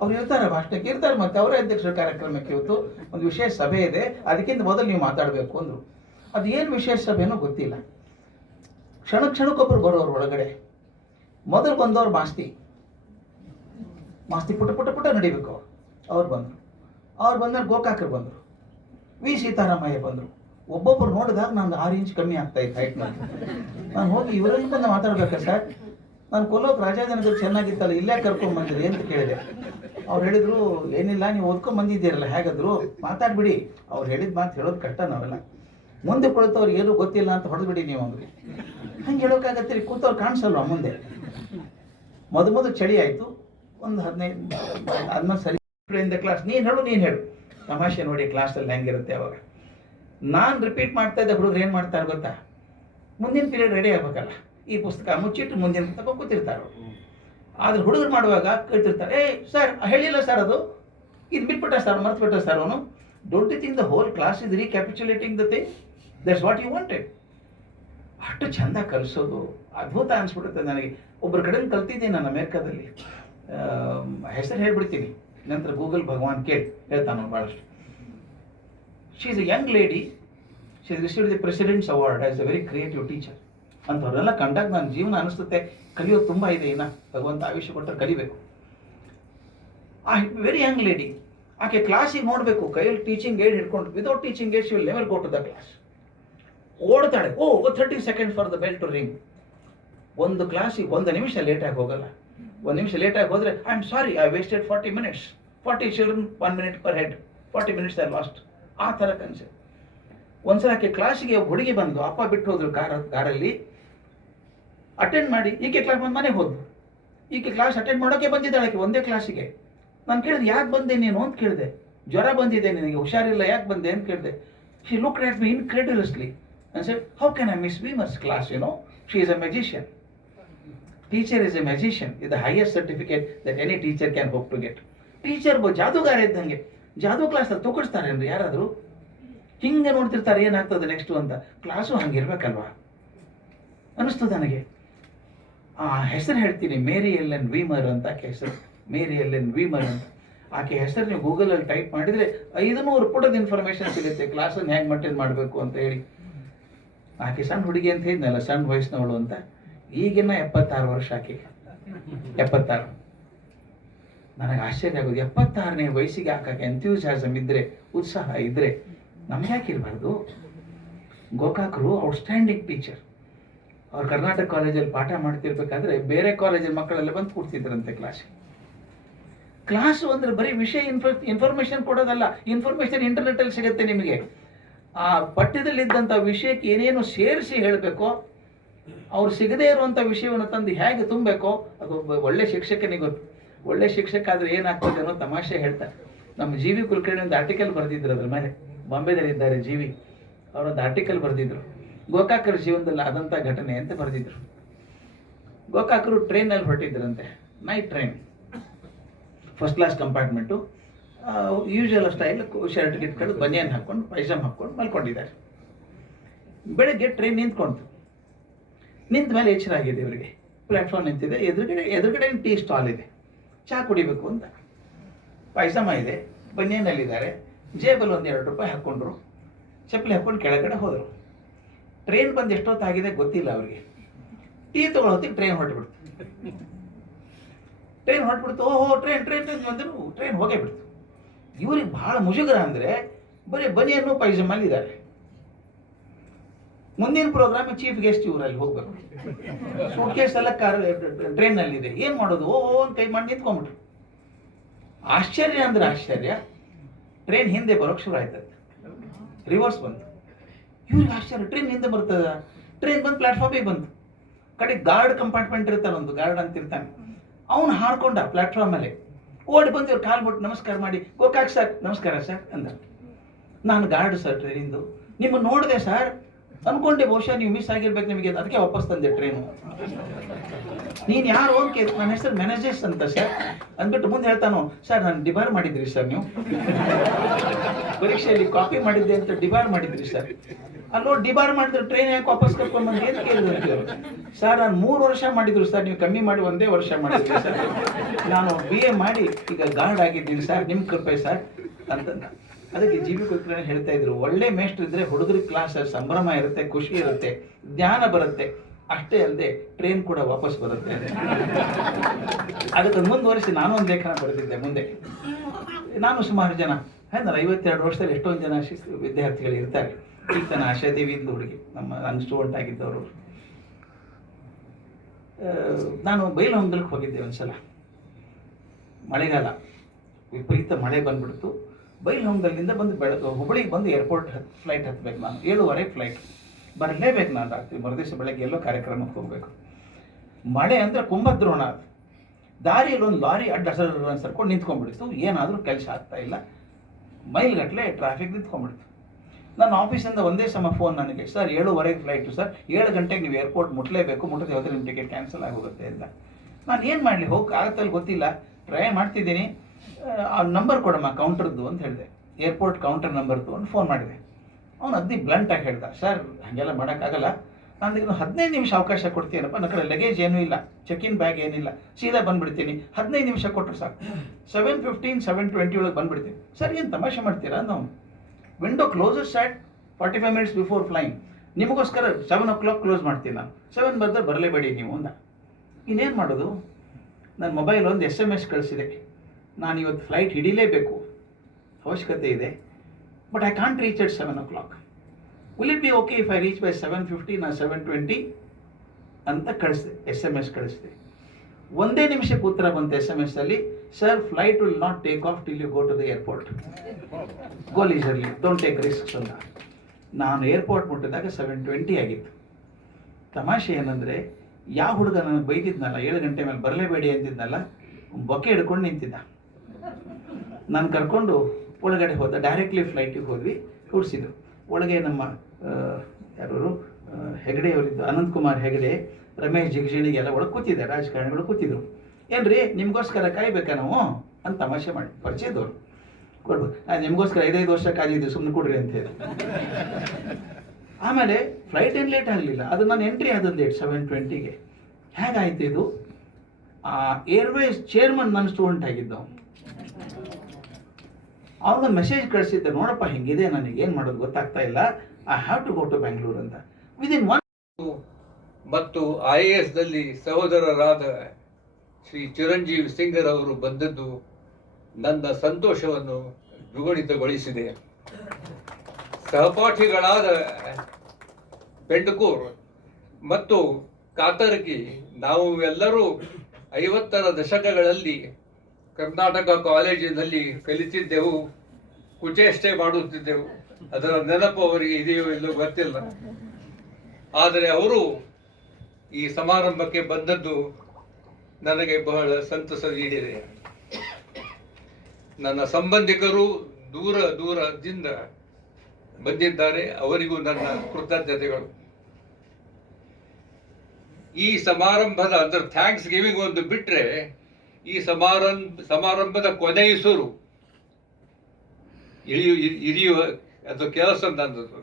ಅವ್ರು ಇರ್ತಾರೆ, ಭಾಷಣಕ್ಕೆ ಇರ್ತಾರೆ, ಮತ್ತೆ ಅವರೇ ಅಧ್ಯಕ್ಷರ ಕಾರ್ಯಕ್ರಮಕ್ಕೆ ಇವತ್ತು ಒಂದು ವಿಶೇಷ ಸಭೆ ಇದೆ. ಅದಕ್ಕಿಂತ ಮೊದಲು ನೀವು ಮಾತಾಡಬೇಕು ಅಂದ್ರು. ಅದು ಏನು ವಿಶೇಷ ಸಭೆನೋ ಗೊತ್ತಿಲ್ಲ. ಕ್ಷಣ ಕ್ಷಣಕ್ಕೊಬ್ಬರು ಬರೋರು ಒಳಗಡೆ. ಮೊದಲು ಬಂದವ್ರು ಮಾಸ್ತಿ. ಮಾಸ್ತಿ ಪುಟ ಪುಟ ಪುಟ ನಡಿಬೇಕು. ಅವ್ರು ಅವ್ರು ಬಂದರು. ಅವ್ರು ಬಂದ್ರೆ ಗೋಕಾಕರು ಬಂದರು. ವಿ. ಸೀತಾರಾಮಯ್ಯ ಬಂದರು. ಒಬ್ಬೊಬ್ಬರು ನೋಡಿದಾಗ ನಾನು ಆರು ಇಂಚ್ ಕಮ್ಮಿ ಆಗ್ತಾ ಇತ್ತು ಹೈಟ್ ನಾನು ಹೋಗಿ ಇವರಿಂದ ಮಾತಾಡ್ಬೇಕ ಸರ್? ನಾನು ಕೊಲ್ಲೋಕ್ ರಾಜಾಜನಗರ ಚೆನ್ನಾಗಿತ್ತಲ್ಲ, ಇಲ್ಲೇ ಕರ್ಕೊಂಡ್ ಬಂದಿರಿ ಅಂತ ಕೇಳಿದೆ. ಅವ್ರು ಹೇಳಿದ್ರು, ಏನಿಲ್ಲ, ನೀವು ಓದ್ಕೊಂಡ್ ಬಂದಿದ್ದೀರಲ್ಲ, ಹೇಗಾದ್ರು? ಮಾತಾಡ್ಬಿಡಿ. ಅವ್ರು ಹೇಳಿದ ಮಾತು ಹೇಳೋದು ಕಷ್ಟ ನಾವೆಲ್ಲ. ಮುಂದೆ ಕುಳಿತವ್ರಿಗೆ ಏನೂ ಗೊತ್ತಿಲ್ಲ ಅಂತ ಹೊಡೆದ್ಬಿಡಿ ನೀವು ಅಂದ್ರೆ. ಹಂಗೆ ಹೇಳೋಕ್ಕಾಗತ್ತೆ ರೀ ಕೂತವ್ರು ಕಾಣಿಸಲ್ವಾ ಮುಂದೆ? ಮೊದಲು ಮೊದಲು ಚಳಿ ಆಯಿತು. ಒಂದು ಹದಿನೈದು ಹದಿನೈದು ಸರಿ. ಕ್ಲಾಸ್ ನೀನು ಹೇಳು ನೀನು ಹೇಳು. ತಮಾಷೆ ನೋಡಿ ಕ್ಲಾಸಲ್ಲಿ ಹೆಂಗಿರುತ್ತೆ ಅವಾಗ. ನಾನು ರಿಪೀಟ್ ಮಾಡ್ತಾ ಇದ್ದೆ ಹುಡುಗರು ಏನು ಮಾಡ್ತಾರೆ ಗೊತ್ತಾ? ಮುಂದಿನ ಪೀರಿಯಡ್ ರೆಡಿ ಆಗ್ಬೇಕಲ್ಲ. ಈ ಪುಸ್ತಕ ಮುಚ್ಚಿಟ್ಟು ಮುಂದಿನ ಪುಸ್ತಕ ಕೂತಿರ್ತಾರೆ. ಆದ್ರೆ ಹುಡುಗರು ಮಾಡುವಾಗ ಕೇಳ್ತಿರ್ತಾರೆ ಏ ಸರ್ ಹೇಳಿಲ್ಲ ಸರ್ ಅದು. ಇದು ಬಿಟ್ಬಿಟ್ಟ ಸರ್ ಮರ್ತು ಬಿಟ್ಟ ಸರ್ ಅವನು. Don't think the whole class is recapitulating the thing that's what you wanted ಅಷ್ಟು ಚಂದ ಕಲಿಸೋದು ಅದ್ಭುತ ಅನಿಸ್ಬಿಡುತ್ತೆ ನನಗೆ. ಒಬ್ಬರ ಕಡೆ ಕಲ್ತಿದ್ದೀನಿ ನಾನು ಅಮೇರಿಕಾದಲ್ಲಿ. ಹೆಸರು ಹೇಳ್ಬಿಡ್ತೀನಿ. ನಂತರ ಗೂಗಲ್ ಭಗವಾನ್ ಕೇಳಿ. ಹೇಳ್ತಾನೆ ಭಾಳಷ್ಟು. She is a young lady she is receive the president's award as a very creative teacher ಅಂಥವ್ರನ್ನೆಲ್ಲ ಕಂಡಾಗ ನನ್ನ ಜೀವನ ಅನಿಸುತ್ತೆ ಕಲಿಯೋದು ತುಂಬ ಇದೆ ಇನ್ನ. ಭಗವಂತ ಆವೇಶ ಕೊಟ್ಟರೆ ಕಲಿಬೇಕು. ಆ ವೆರಿ ಯಂಗ್ ಲೇಡಿ ಆಕೆ ಕ್ಲಾಸಿಗೆ ನೋಡಬೇಕು. ಕೈಯಲ್ಲಿ ಟೀಚಿಂಗ್ ಏಡ್ ಹಿಡ್ಕೊಂಡು without teaching aid she will never go to the class ಓಡ್ತಾಳೆ. O thirty second for the bell to ring ಒಂದು ಕ್ಲಾಸಿಗೆ ಒಂದು ನಿಮಿಷ ಲೇಟಾಗಿ ಹೋಗಲ್ಲ. ಒಂದು ನಿಮಿಷ ಲೇಟಾಗಿ ಹೋದರೆ I am sorry I wasted forty minutes forty children one minute per head forty minutes I lost ಆ ಥರ ಕನ್ಸೆಪ್ಟ್ ಒಂದ್ಸಲ ಆಕೆ ಕ್ಲಾಸಿಗೆ ಹುಡುಗಿ ಬಂದು ಅಪ್ಪ ಬಿಟ್ಟು ಹೋದ್ರು ಕಾರ ಕಾರಲ್ಲಿ ಅಟೆಂಡ್ ಮಾಡಿ ಈಕೆ ಕ್ಲಾಸ್ ಬಂದು ಮನೆಗೆ ಹೋದ್ಲು ಈಕೆ ಕ್ಲಾಸ್ ಅಟೆಂಡ್ ಮಾಡೋಕೆ ಬಂದಿದ್ದಾಳೆ ಆಕೆ ಒಂದೇ ಕ್ಲಾಸಿಗೆ ನಾನು ಕೇಳಿದೆ ಯಾಕೆ ಬಂದೆ ನೀನು ಅಂತ ಕೇಳಿದೆ ಜ್ವರ ಬಂದಿದೆ ನಿನಗೆ ಹುಷಾರಿಲ್ಲ ಯಾಕೆ ಬಂದೆ ಅಂತ ಕೇಳಿದೆ she look at me incredulously and said, How can I miss Beamer's class? You know, she is a magician. Teacher is a magician, is the highest certificate that any teacher can hope to get. Teacher ಜಾದೂಗಾರ ಇದ್ದಂಗೆ ಜಾದೂ ಕ್ಲಾಸಲ್ಲಿ ಅಂದ್ರೆ ಯಾರಾದರೂ? ಹಿಂಗೆ ನೋಡ್ತಿರ್ತಾರೆ ಏನಾಗ್ತದೆ next ಅಂತ. Class ಹಂಗಿರ್ಬೇಕಲ್ವಾ? ಅನ್ನಿಸ್ತು ನನಗೆ. ಆ ಹೆಸರು ಹೇಳ್ತೀನಿ, ಮೇರಿ ಎಲ್ ಎನ್ ವೀಮರ್ ಅಂತ ಆಕೆ ಹೆಸರು. ಮೇರಿ ಎಲ್ ಎನ್ ವೀಮರ್ ಅಂತ. ಆಕೆ ಹೆಸರು ನೀವು ಗೂಗಲಲ್ಲಿ ಟೈಪ್ ಮಾಡಿದರೆ ಐದುನೂರು ಪುಟದ ಇನ್ಫಾರ್ಮೇಷನ್ ಸಿಗುತ್ತೆ. ಕ್ಲಾಸನ್ನು ಹೇಗೆ ಮಟ್ಟೇನ್ ಮಾಡಬೇಕು ಅಂತ ಹೇಳಿ. ಆಕೆ ಸಣ್ಣ ಹುಡುಗಿ ಅಂತ ಹೇಳಿದ್ನಲ್ಲ, ಸಣ್ಣ ವಯಸ್ಸಿನವಳು ಅಂತ. ಈಗಿನ ಎಪ್ಪತ್ತಾರು ವರ್ಷ ಆಕೆ. ಎಪ್ಪತ್ತಾರು. ನನಗೆ ಆಶ್ಚರ್ಯ ಆಗೋದು. ಎಪ್ಪತ್ತಾರನೇ ವಯಸ್ಸಿಗೆ ಹಾಕಕ್ಕೆ ಎಂಥ್ಯೂಸಿಯಾಸಮ್ ಇದ್ದರೆ ಉತ್ಸಾಹ ಇದ್ದರೆ ನಮ್ಗೆ ಯಾಕೆ ಇರಬಾರ್ದು? ಗೋಕಾಕರು ಔಟ್ಸ್ಟ್ಯಾಂಡಿಂಗ್ ಟೀಚರ್ ಅವ್ರು ಕರ್ನಾಟಕ ಕಾಲೇಜಲ್ಲಿ ಪಾಠ ಮಾಡ್ತಿರ್ಬೇಕಾದ್ರೆ ಬೇರೆ ಕಾಲೇಜಲ್ಲಿ ಮಕ್ಕಳೆಲ್ಲ ಬಂದು ಕೂಡ್ತಿದ್ರಂತೆ ಕ್ಲಾಸ್ ಕ್ಲಾಸು ಅಂದರೆ ಬರೀ ವಿಷಯ ಇನ್ಫ ಇನ್ಫಾರ್ಮೇಶನ್ ಕೊಡೋದಲ್ಲ ಇನ್ಫಾರ್ಮೇಶನ್ ಇಂಟರ್ನೆಟ್ಟಲ್ಲಿ ಸಿಗುತ್ತೆ ನಿಮಗೆ. ಆ ಪಠ್ಯದಲ್ಲಿದ್ದಂಥ ವಿಷಯಕ್ಕೆ ಏನೇನು ಸೇರಿಸಿ ಹೇಳಬೇಕು, ಅವ್ರು ಸಿಗದೇ ಇರುವಂಥ ವಿಷಯವನ್ನು ತಂದು ಹೇಗೆ ತುಂಬಬೇಕೋ, ಅದು ಒಳ್ಳೆ ಶಿಕ್ಷಕನಿಗೆ ಗೊತ್ತು. ಒಳ್ಳೆ ಶಿಕ್ಷಕ ಆದ್ರೆ ಏನಾಗ್ತದೆ ಅನ್ನೋ ತಮಾಷೆ ಹೇಳ್ತಾರೆ. ನಮ್ಮ ಜಿ ವಿ ಕುಲಕರ್ಣಿ ಒಂದು ಆರ್ಟಿಕಲ್ ಬರೆದಿದ್ರು ಅದ್ರ ಮೇಲೆ. ಬಾಂಬೆದಲ್ಲಿ ಇದ್ದಾರೆ ಜಿ ವಿ ಅವರೊಂದು ಆರ್ಟಿಕಲ್ ಬರೆದಿದ್ರು. ಗೋಕಾಕರ ಜೀವನದಲ್ಲಿ ಆದಂಥ ಘಟನೆ ಅಂತ ಬರೆದಿದ್ರು. ಗೋಕಾಕರು ಟ್ರೈನಲ್ಲಿ ಹೊರಟಿದ್ರಂತೆ. Night train first class compartment usual style shirt ಗಿಟ್ಕೊಂಡು banian ಹಾಕ್ಕೊಂಡು ಪೈಜಾಮ್ ಹಾಕ್ಕೊಂಡು ಮಲ್ಕೊಂಡಿದ್ದಾರೆ. ಬೆಳಗ್ಗೆ ಟ್ರೈನ್ ನಿಂತ್ಕೊಂತು ನಿಂತ ಮೇಲೆ ಎಚ್ಚರ ಆಗಿದೆ ಇವರಿಗೆ. ಪ್ಲಾಟ್ಫಾರ್ಮ್ ನಿಂತಿದೆ. ಎದುರುಗಡೆ ಎದುರುಗಡೆ ಟೀ ಸ್ಟಾಲ್ ಇದೆ. ಚಹಾ ಕುಡಿಬೇಕು ಅಂತ. ಪಾಯಸಮ ಇದೆ ಬನ್ನಿಯನ್ನಲ್ಲಿದ್ದಾರೆ. ಜೇಬಲ್ಲಿ ಒಂದು ಎರಡು ರೂಪಾಯಿ ಹಾಕ್ಕೊಂಡ್ರು ಚಪ್ಪಲಿ ಹಾಕ್ಕೊಂಡು ಕೆಳಗಡೆ ಹೋದರು. ಟ್ರೈನ್ ಬಂದು ಎಷ್ಟೊತ್ತಾಗಿದೆ ಗೊತ್ತಿಲ್ಲ ಅವರಿಗೆ. ಟೀ ತಗೊಳ್ಳೋ ಟ್ರೈನ್ ಹೊರಟುಬಿಡ್ತು. ಟ್ರೈನ್ ಹೊರಟ್ಬಿಡ್ತು, ಓಹೋ, ಟ್ರೈನ್ ಟ್ರೈನ್ ಟ್ರೈನ್ ಅಂದರು ಟ್ರೈನ್ ಹೋಗೇ ಬಿಡ್ತು. ಇವ್ರಿಗೆ ಭಾಳ ಮುಜುಗರ ಅಂದರೆ ಬರೀ ಬನಿಯನ್ನು ಪಾಯಸಮಲ್ಲಿದ್ದಾರೆ ಮುಂದಿನ ಪ್ರೋಗ್ರಾಮ್ ಚೀಫ್ ಗೆಸ್ಟ್ ಇವರಲ್ಲಿ ಹೋಗ್ಬೇಕು. ಸೂಟ್ ಕೇಸ್ ಎಲ್ಲ ಕಾರ್ ಟ್ರೈನ್ನಲ್ಲಿದೆ ಏನು ಮಾಡೋದು? ಓ ಅಂತ ಕೈ ಮಾಡಿ ನಿಂತ್ಕೊಂಡ್ಬಿಟ್ರು. ಆಶ್ಚರ್ಯ ಅಂದ್ರೆ ಆಶ್ಚರ್ಯ. ಟ್ರೈನ್ ಹಿಂದೆ ಬರೋಕ್ಕೆ ಶುರು ಆಯ್ತದೆ. ರಿವರ್ಸ್ ಬಂತು. ಇವ್ರಿಗೆ ಆಶ್ಚರ್ಯ. ಟ್ರೈನ್ ಹಿಂದೆ ಬರ್ತದ? ಟ್ರೈನ್ ಬಂದು ಪ್ಲಾಟ್ಫಾರ್ಮಿಗೆ ಬಂತು. ಕಡೆ ಗಾರ್ಡ್ ಕಂಪಾರ್ಟ್ಮೆಂಟ್ ಇರ್ತಾನೆ ಒಂದು ಗಾರ್ಡ್ ಅಂತ ಇರ್ತಾನೆ. ಅವನು ಹಾರ್ಕೊಂಡ ಪ್ಲಾಟ್ಫಾರ್ಮ್ ಅಲ್ಲಿ. ಓಡಿ ಬಂದು ಇವ್ರು ಕಾಲ್ ಬಿಟ್ಟು ನಮಸ್ಕಾರ ಮಾಡಿ, ಗೋಕಾಕ್ ಸರ್ ನಮಸ್ಕಾರ ಸರ್ ಅಂದ. ನಾನು ಗಾರ್ಡ್ ಸರ್ ಟ್ರೈನಿಂದು ನಿಮ್ಮ ನೋಡಿದೆ ಸರ್ ಅನ್ಕೊಂಡೆ ಬಹುಶಃ ನೀವು ಮಿಸ್ ಆಗಿರ್ಬೇಕು ನಿಮಗೆ ಅದಕ್ಕೆ ವಾಪಸ್ ತಂದೆ ಟ್ರೈನು ನೀನು ಯಾರು ಓಕೆ ನನ್ನ ಹೆಸರು ಮ್ಯಾನೇಜರ್ಸ್ ಅಂತ ಸರ್ ಅಂದ್ಬಿಟ್ಟು ಮುಂದೆ ಹೇಳ್ತಾನೋ ಸರ್ ನಾನು ಡಿಬಾರ್ ಮಾಡಿದ್ರಿ ಸರ್ ನೀವು. ಪರೀಕ್ಷೆಯಲ್ಲಿ ಕಾಪಿ ಮಾಡಿದ್ದೆ ಅಂತ ಡಿಬಾರ್ ಮಾಡಿದ್ರಿ ಸರ್ ಅಲ್ಲೋ ಡಿಬಾರ್ ಮಾಡಿದ್ರೆ ಟ್ರೈನ್ ಯಾಕೆ ವಾಪಸ್ ಕರ್ಕೊಂಡು ಬಂದು ಏನು ಕೇಳಿದ್ರು ಸರ್ ನಾನು ಮೂರು ವರ್ಷ ಮಾಡಿದ್ರು ಸರ್ ನೀವು ಕಮ್ಮಿ ಮಾಡಿ ಒಂದೇ ವರ್ಷ ಮಾಡಿದ್ರಿ ಸರ್ ನಾನು ಬಿ ಎ ಮಾಡಿ, ಈಗ ಗಾರ್ಡ್ ಆಗಿದ್ದೀನಿ ಸರ್ ನಿಮ್ಮ ಕೃಪೆ ಸರ್ ಅಂತಂದ. ಅದಕ್ಕೆ ಜಿ ಬಿ ಕುಲಕರ್ಣಿ ಹೇಳ್ತಾ ಇದ್ರು, ಒಳ್ಳೆ ಮೇಷ್ಟ್ರು ಇದ್ರೆ ಹುಡುಗರಿಗೆ ಕ್ಲಾಸ್ ಸಂಭ್ರಮ ಇರುತ್ತೆ, ಖುಷಿ ಇರುತ್ತೆ ಜ್ಞಾನ ಬರುತ್ತೆ. ಅಷ್ಟೇ ಅಲ್ಲದೆ ಟ್ರೈನ್ ಕೂಡ ವಾಪಸ್ ಬರುತ್ತೆ. ಅದಕ್ಕೆ ಮುಂದುವರಿಸಿ ನಾನು ಒಂದು ಲೇಖನ ಬರೆದಿದ್ದೆ ಮುಂದೆ. ನಾನು ಸುಮಾರು ಜನ ಅಂದ್ರೆ ಐವತ್ತೆರಡು ವರ್ಷದಲ್ಲಿ ಎಷ್ಟೊಂದು ಜನ ವಿದ್ಯಾರ್ಥಿಗಳು ಇರ್ತಾರೆ. ಈಗ ತನ್ನ ಆಶಾದೇವಿ ಇಂದು ಹುಡುಗಿ, ನಮ್ಮ ನನ್ನ ಸ್ಟೂಡೆಂಟ್ ಆಗಿದ್ದವರು. ನಾನು ನಾನು ಬೈಲಹೊಂಗಲಕ್ಕೆ ಹೋಗಿದ್ದೆ ಒಂದ್ಸಲ. ಮಳೆಗಾಲ, ವಿಪರೀತ ಮಳೆ ಬಂದ್ಬಿಡ್ತು. ಬೈಲಹೊಂಗಲಿಂದ ಬಂದು ಬೆಳಗ್ಗೆ ಹುಬ್ಬಳ್ಳಿಗೆ ಬಂದು ಏರ್ಪೋರ್ಟ್ ಹತ್ ಫ್ಲೈಟ್ ಹತ್ತಬೇಕು ನಾನು. ಏಳುವರೆ ಫ್ಲೈಟ್ ಬರಲೇಬೇಕು ನಾನು ರಾತ್ರಿ, ಮರುದಿವಸ ಬೆಳಗ್ಗೆ ಎಲ್ಲೋ ಕಾರ್ಯಕ್ರಮಕ್ಕೆ ಹೋಗಬೇಕು. ಮಳೆ ಅಂದರೆ ಕುಂಭದ್ರೋಣ ದಾರಿಯಲ್ಲಿ ಒಂದು ಲಾರಿ ಅಡ್ಡ ಸರ್ಕೊಂಡು ನಿಂತ್ಕೊಂಡ್ಬಿಡ್ತು. ಏನಾದರೂ ಕೆಲಸ ಆಗ್ತಾ ಇಲ್ಲ. ಮೈಲ್ಗಟ್ಟಲೆ ಟ್ರಾಫಿಕ್ ನಿಂತ್ಕೊಂಡ್ಬಿಡ್ತು. ನನ್ನ ಆಫೀಸಿಂದ ಒಂದೇ ಸಮ ಫೋನ್ ನನಗೆ ಸರ್ ಏಳುವರೆಗೆ ಫ್ಲೈಟು ಸರ್ ಏಳು ಗಂಟೆಗೆ ನೀವು ಏರ್ಪೋರ್ಟ್ ಮುಟ್ಟಲೇಬೇಕು ಮುಟ್ಟದೆ ಹೋದರೆ ನಿಮ್ಮ ಟಿಕೆಟ್ ಕ್ಯಾನ್ಸಲ್ ಆಗೋಗುತ್ತೆ ಅಂತ. ನಾನು ಏನು ಮಾಡಲಿ? ಹೋಗಿ ಆಗತ್ತಲ್ಲಿ ಗೊತ್ತಿಲ್ಲ. ಟ್ರೈ ಮಾಡ್ತಿದ್ದೀನಿ. ಆ ನಂಬರ್ ಕೊಡಮ್ಮ ಕೌಂಟರ್ದು ಅಂತ ಹೇಳಿದೆ. ಏರ್ಪೋರ್ಟ್ ಕೌಂಟರ್ ನಂಬರ್ ತೊಗೊಂಡು ಫೋನ್ ಮಾಡಿದೆ. ಅವನು ಅದ್ದಿ ಬ್ಲಂಟಾಗಿ ಹೇಳ್ದ ಸರ್ ಹಾಗೆಲ್ಲ ಮಾಡೋಕ್ಕಾಗಲ್ಲ. ನಾನು ಈಗ ಹದಿನೈದು ನಿಮಿಷ ಅವಕಾಶ ಕೊಡ್ತೀನಪ್ಪ, ನನ್ನ ಕಡೆ ಲಗೇಜ್ ಏನೂ ಇಲ್ಲ ಚೆಕ್ ಇನ್ ಬ್ಯಾಗ್ ಏನಿಲ್ಲ ಸೀದಾ ಬಂದುಬಿಡ್ತೀನಿ. ಹದಿನೈದು ನಿಮಿಷ ಕೊಟ್ಟರು ಸಾಕು. ಸೆವೆನ್ ಫಿಫ್ಟೀನ್ ಸೆವೆನ್ ಟ್ವೆಂಟಿ ಒಳಗೆ ಬಂದ್ಬಿಡ್ತೀನಿ. ಸರ್ ಏನು ತಮಾಷೆ ಮಾಡ್ತೀರಾ? ನಾವು window closes at forty five minutes before flying ನಿಮಗೋಸ್ಕರ ಸೆವೆನ್ ಓ ಕ್ಲಾಕ್ ಕ್ಲೋಸ್ ಮಾಡ್ತೀನಿ ನಾನು. ಸೆವೆನ್ ಬಂದರೆ ಬರಲೇಬೇಡಿ ನೀವು, ಅಂದ. ಇನ್ನೇನು ಮಾಡೋದು? ನನ್ನ ಮೊಬೈಲ್ ಒಂದು ಎಸ್ ಎಂ ಎಸ್ ಕಳಿಸಿದೆ. ನಾನು ಇವತ್ತು ಫ್ಲೈಟ್ ಹಿಡಿಲೇಬೇಕು. ಅವಶ್ಯಕತೆ ಇದೆ. But I can't reach at seven o'clock will it be okay if I reach by seven fifty ನಾನು ಸೆವೆನ್ ಟ್ವೆಂಟಿ ಅಂತ ಕಳಿಸಿದೆ ಎಸ್ ಎಂ ಎಸ್ ಕಳಿಸಿದೆ. ಒಂದೇ ನಿಮಿಷಕ್ಕೆ ಉತ್ತರ ಬಂತು ಎಸ್ ಎಂ ಎಸ್ ಅಲ್ಲಿ sir flight will not take off till you go to the airport go leisurely don't take risks ಅಂತ. ನಾನು ಏರ್ಪೋರ್ಟ್ ಮುಟ್ಟಿದಾಗ ಸೆವೆನ್ ಟ್ವೆಂಟಿ ಆಗಿತ್ತು. ತಮಾಷೆ ಏನಂದರೆ ಯಾವ ಹುಡುಗ ನನಗೆ ಬೈದಿದ್ನಲ್ಲ, ಏಳು ಗಂಟೆ ಮೇಲೆ ಬರಲೇಬೇಡಿ ಅಂತಿದ್ನಲ್ಲ ಬೊಕೆ ಹಿಡ್ಕೊಂಡು ನಿಂತಿದ್ದ. ನಾನು ಕರ್ಕೊಂಡು ಒಳಗಡೆ ಹೋದ ಡೈರೆಕ್ಟ್ಲಿ ಫ್ಲೈಟಿಗೆ ಹೋದ್ವಿ ಕೂಡಿಸಿದ್ರು ಒಳಗೆ ನಮ್ಮ ಯಾರು ಹೆಗಡೆ ಅವರಿದ್ದು ಅನಂತ್ ಕುಮಾರ್ ಹೆಗಡೆ, ರಮೇಶ್ ಜಿಗಜಿಣಿಗೆ ಎಲ್ಲ ಒಳಗೆ ಕೂತಿದ್ದೆ ರಾಜಕಾರಣಿಗಳು ಕೂತಿದ್ರು. ಏನ್ರಿ, ನಿಮಗೋಸ್ಕರ ಕಾಯ್ಬೇಕಾ ನಾವು? ಅಂತ ತಮಾಷೆ ಮಾಡಿ ಪರಿಚಯದವ್ರು ಕೊಡ್ಬೋದು. ನಾನು ನಿಮಗೋಸ್ಕರ ಐದೈದು ವರ್ಷ ಕಾದಿದ್ದು ಸುಮ್ಮನೆ ಕೊಡ್ರಿ ಅಂತ ಹೇಳಿ. ಆಮೇಲೆ ಫ್ಲೈಟ್ ಏನು ಲೇಟ್ ಆಗಲಿಲ್ಲ. ಅದು ನಾನು ಎಂಟ್ರಿ ಆದದ್ದು ಲೇಟ್ ಸೆವೆನ್ ಟ್ವೆಂಟಿಗೆ ಹೇಗಾಯ್ತು ಇದು? ಏರ್ವೇಸ್ ಚೇರ್ಮನ್ ನನ್ನ ಸ್ಟೂಡೆಂಟ್ ಆಗಿದ್ದ ಅವಾಗ ಮೆಸೇಜ್ ಕಳಿಸಿದ್ದೆ ನೋಡಪ್ಪ, ಹಿಂಗಿದೆ, ನನಗೆ ಏನು ಮಾಡೋದು ಗೊತ್ತಾಗ್ತಾ ಇಲ್ಲ. I have to go to Bengaluru ಅಂತ. ವಿದಿನ್ ಒನ್ ಮತ್ತು ಐ ಎ ಎಸ್ ದಲ್ಲಿ ಸಹೋದರರಾದ ಶ್ರೀ ಚಿರಂಜೀವಿ ಸಿಂಗರ್ ಅವರು ಬಂದದ್ದು ನನ್ನ ಸಂತೋಷವನ್ನು ದ್ವಿಗುಣಿತಗೊಳಿಸಿದೆ. ಸಹಪಾಠಿಗಳಾದ ಬೆಂಡಕೂರ್ ಮತ್ತು ಕಾತರ್ಕಿ, ನಾವು ಎಲ್ಲರೂ ಐವತ್ತರ ದಶಕಗಳಲ್ಲಿ ಕರ್ನಾಟಕ ಕಾಲೇಜಿನಲ್ಲಿ ಕಲಿತಿದ್ದೆವು, ಕುಚೇಷ್ಟೆ ಮಾಡುತ್ತಿದ್ದೆವು. ಅದರ ನೆನಪು ಅವರಿಗೆ ಇದೆಯೋ ಇಲ್ಲೋ ಗೊತ್ತಿಲ್ಲ. ಆದರೆ ಅವರು ಈ ಸಮಾರಂಭಕ್ಕೆ ಬಂದದ್ದು ನನಗೆ ಬಹಳ ಸಂತಸ ನೀಡಿದೆ. ನನ್ನ ಸಂಬಂಧಿಕರು ದೂರ ದೂರದಿಂದ ಬಂದಿದ್ದಾರೆ, ಅವರಿಗೂ ನನ್ನ ಕೃತಜ್ಞತೆಗಳು. ಈ ಸಮಾರಂಭದ, ಅಂದ್ರೆ ಥ್ಯಾಂಕ್ಸ್ ಗಿವಿಂಗ್ ಒಂದು ಬಿಟ್ರೆ ಈ ಸಮಾರಂಭ, ಸಮಾರಂಭದ ಕೊನೆಯಿಸುರು ಇಳಿಯು ಇರಿಯುವ ಅದು ಕೆಲಸ ಅಂತಂದದ್ದು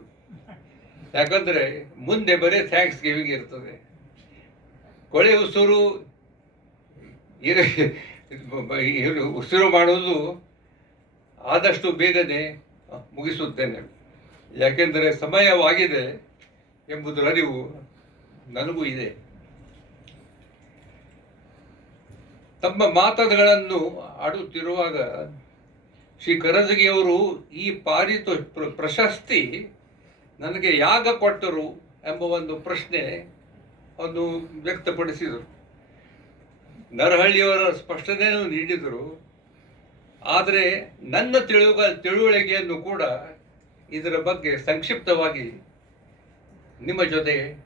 ಯಾಕಂದ್ರೆ ಮುಂದೆ ಬರೀ ಥ್ಯಾಂಕ್ಸ್ ಗಿವಿಂಗ್ ಇರ್ತದೆ. ಕೊಳೆ ಉಸುರು ಉಸಿರು ಮಾಡೋದು ಆದಷ್ಟು ಬೇಗನೆ ಮುಗಿಸುತ್ತೇನೆ. ಯಾಕೆಂದರೆ ಸಮಯವಾಗಿದೆ ಎಂಬುದರ ಅರಿವು ನನಗೂ ಇದೆ. ತಮ್ಮ ಮಾತುಗಳನ್ನು ಆಡುತ್ತಿರುವಾಗ ಶ್ರೀ ಕರಜಗಿಯವರು ಈ ಪಾರಿತೋ ಪ್ರ- ಪ್ರಶಸ್ತಿ ನನಗೆ ಯಾಗ ಕೊಟ್ಟರು ಎಂಬ ಒಂದು ಪ್ರಶ್ನೆ ಒಂದು ವ್ಯಕ್ತಪಡಿಸಿದರು. ನರಹಳ್ಳಿಯವರ ಸ್ಪಷ್ಟನೆಯನ್ನು ನೀಡಿದರು. ಆದರೆ ನನ್ನ ತಿಳುವ, ತಿಳುವಳಿಕೆಯನ್ನು ಕೂಡ ಇದರ ಬಗ್ಗೆ ಸಂಕ್ಷಿಪ್ತವಾಗಿ ನಿಮ್ಮ ಜೊತೆ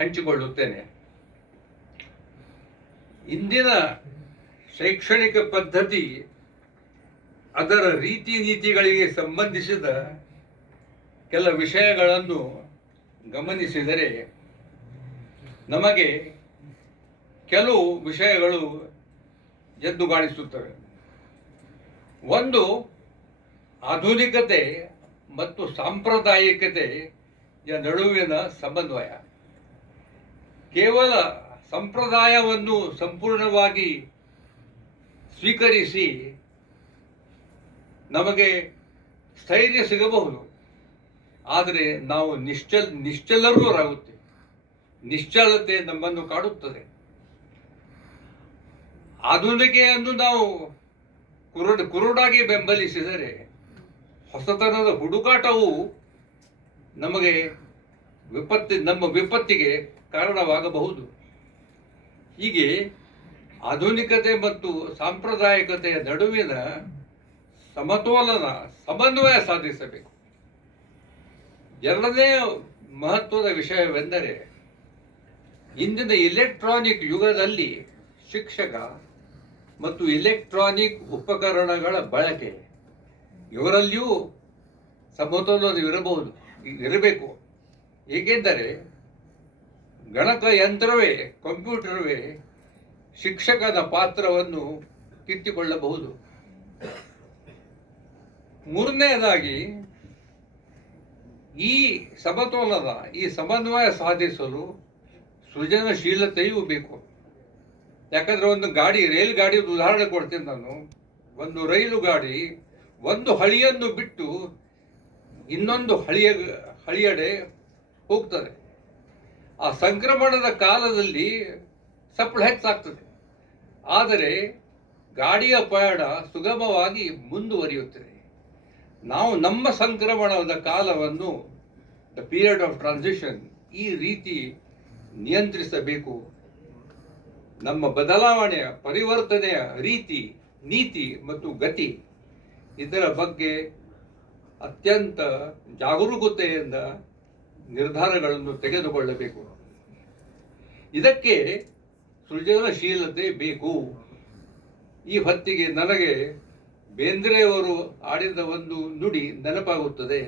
ಹಂಚಿಕೊಳ್ಳುತ್ತೇನೆ. ಇಂದಿನ ಶೈಕ್ಷಣಿಕ ಪದ್ಧತಿ ಅದರ ರೀತಿ ನೀತಿಗಳಿಗೆ ಸಂಬಂಧಿಸಿದ ಕೆಲ ವಿಷಯಗಳನ್ನು ಗಮನಿಸಿದರೆ ನಮಗೆ ಕೆಲವು ವಿಷಯಗಳು ಎದ್ದು ಕಾಣಿಸುತ್ತವೆ ಒಂದು, ಆಧುನಿಕತೆ ಮತ್ತು ಸಾಂಪ್ರದಾಯಿಕತೆಯ ನಡುವಿನ ಸಮನ್ವಯ. ಕೇವಲ ಸಂಪ್ರದಾಯವನ್ನು ಸಂಪೂರ್ಣವಾಗಿ ಸ್ವೀಕರಿಸಿ ನಮಗೆ ಸ್ಥೈರ್ಯ ಸಿಗಬಹುದು. ಆದರೆ ನಾವು ನಿಶ್ಚಲ್ ನಿಶ್ಚಲರೂರಾಗುತ್ತೆ ನಿಶ್ಚಲತೆ ನಮ್ಮನ್ನು ಕಾಡುತ್ತದೆ. ಆಧುನಿಕೆಯನ್ನು ನಾವು ಕುರುಡ್, ಕುರುಡಾಗಿ ಬೆಂಬಲಿಸಿದರೆ ಹೊಸತನದ ಹುಡುಕಾಟವು ನಮಗೆ ವಿಪತ್ತಿ, ನಮ್ಮ ವಿಪತ್ತಿಗೆ ಕಾರಣವಾಗಬಹುದು. ಹೀಗೆ ಆಧುನಿಕತೆ ಮತ್ತು ಸಾಂಪ್ರದಾಯಿಕತೆಯ ನಡುವಿನ ಸಮತೋಲನ, ಸಮನ್ವಯ ಸಾಧಿಸಬೇಕು. ಎರಡನೇ ಮಹತ್ವದ ವಿಷಯವೆಂದರೆ, ಇಂದಿನ ಇಲೆಕ್ಟ್ರಾನಿಕ್ ಯುಗದಲ್ಲಿ ಶಿಕ್ಷಕ ಮತ್ತು ಇಲೆಕ್ಟ್ರಾನಿಕ್ ಉಪಕರಣಗಳ ಬಳಕೆ, ಇವರಲ್ಲಿಯೂ ಸಮತೋಲನ ಇರಬಹುದು ಇರಬೇಕು. ಏಕೆಂದರೆ ಗಣಕ ಯಂತ್ರವೇ ಕಂಪ್ಯೂಟರ್ವೇ ಶಿಕ್ಷಕನ ಪಾತ್ರವನ್ನು ಕಿತ್ತಿಕೊಳ್ಳಬಹುದು. ಮೂರನೆಯದಾಗಿ, ಈ ಸಮತೋಲನ, ಈ ಸಮನ್ವಯ ಸಾಧಿಸಲು ಸೃಜನಶೀಲತೆಯೂ ಬೇಕು. ಯಾಕಂದ್ರೆ ಒಂದು ಗಾಡಿ ರೈಲ್ ಗಾಡಿ ಉದಾಹರಣೆ ಕೊಡ್ತೀನಿ ನಾನು. ಒಂದು ರೈಲು ಗಾಡಿ ಒಂದು ಹಳಿಯನ್ನು ಬಿಟ್ಟು ಇನ್ನೊಂದು ಹಳಿಯ, ಹಳಿಯಡೆ ಹೋಗ್ತದೆ. ಆ ಸಂಕ್ರಮಣದ ಕಾಲದಲ್ಲಿ ಸಪ್ಳ ಹೆಚ್ಚಾಗ್ತದೆ. ಆದರೆ ಗಾಡಿಯ ಪಯಣ ಸುಗಮವಾಗಿ ಮುಂದುವರಿಯುತ್ತದೆ. ನಾವು ನಮ್ಮ ಸಂಕ್ರಮಣದ ಕಾಲವನ್ನು ದ ಪೀರಿಯಡ್ ಆಫ್ ಟ್ರಾನ್ಸಿಷನ್ ಈ ರೀತಿ ನಿಯಂತ್ರಿಸಬೇಕು. ನಮ್ಮ ಬದಲಾವಣೆಯ, ಪರಿವರ್ತನೆಯ ರೀತಿ, ನೀತಿ ಮತ್ತು ಗತಿ ಇದರ ಬಗ್ಗೆ ಅತ್ಯಂತ ಜಾಗರೂಕತೆಯಿಂದ ನಿರ್ಧಾರಗಳನ್ನು ತೆಗೆದುಕೊಳ್ಳಬೇಕು. ಇದಕ್ಕೆ ಸೃಜನಶೀಲತೆ ಬೇಕು. ಈ ಹೊತ್ತಿಗೆ ನನಗೆ ಬೇಂದ್ರೆಯವರು ಆಡಿದ ಒಂದು ನುಡಿ ನೆನಪಾಗುತ್ತದೆ.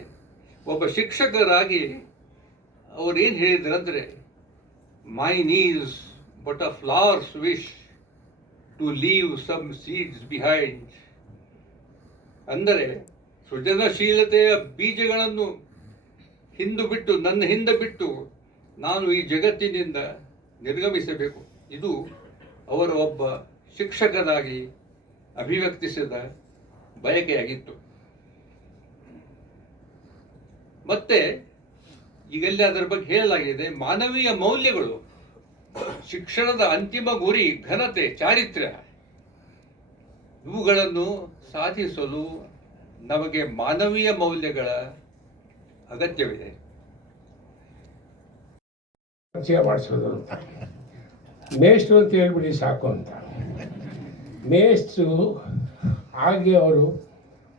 ಒಬ್ಬ ಶಿಕ್ಷಕರಾಗಿ ಅವರೇನು ಹೇಳಿದ್ರಂದ್ರೆ my knees but a flowers wish to leave some seeds behind ಅಂದರೆ ಸೃಜನಶೀಲತೆಯ ಬೀಜಗಳನ್ನು ಹಿಂದು ಬಿಟ್ಟು ನನ್ನ ಹಿಂದೆ ಬಿಟ್ಟು ನಾನು ಈ ಜಗತ್ತಿನಿಂದ ನಿರ್ಗಮಿಸಬೇಕು. ಇದು ಅವರ ಒಬ್ಬ ಶಿಕ್ಷಕನಾಗಿ ಅಭಿವ್ಯಕ್ತಿಸಿದ ಬಯಕೆಯಾಗಿತ್ತು. ಮತ್ತೆ ಈಗೆಲ್ಲ ಅದರ ಬಗ್ಗೆ ಹೇಳಲಾಗಿದೆ, ಮಾನವೀಯ ಮೌಲ್ಯಗಳು, ಶಿಕ್ಷಣದ ಅಂತಿಮ ಗುರಿ, ಘನತೆ, ಚಾರಿತ್ರ್ಯ, ಇವುಗಳನ್ನು ಸಾಧಿಸಲು ನಮಗೆ ಮಾನವೀಯ ಮೌಲ್ಯಗಳ ಅಗತ್ಯವಿದೆ. ಮಾಡಿಸೋದು ಮೇಷ್ಟ್ರು ಅಂತ ಹೇಳ್ಬಿಡಿ ಸಾಕು ಅಂತ. ಮೇಷ್ಟ್ರು ಹಾಗೆ ಅವರು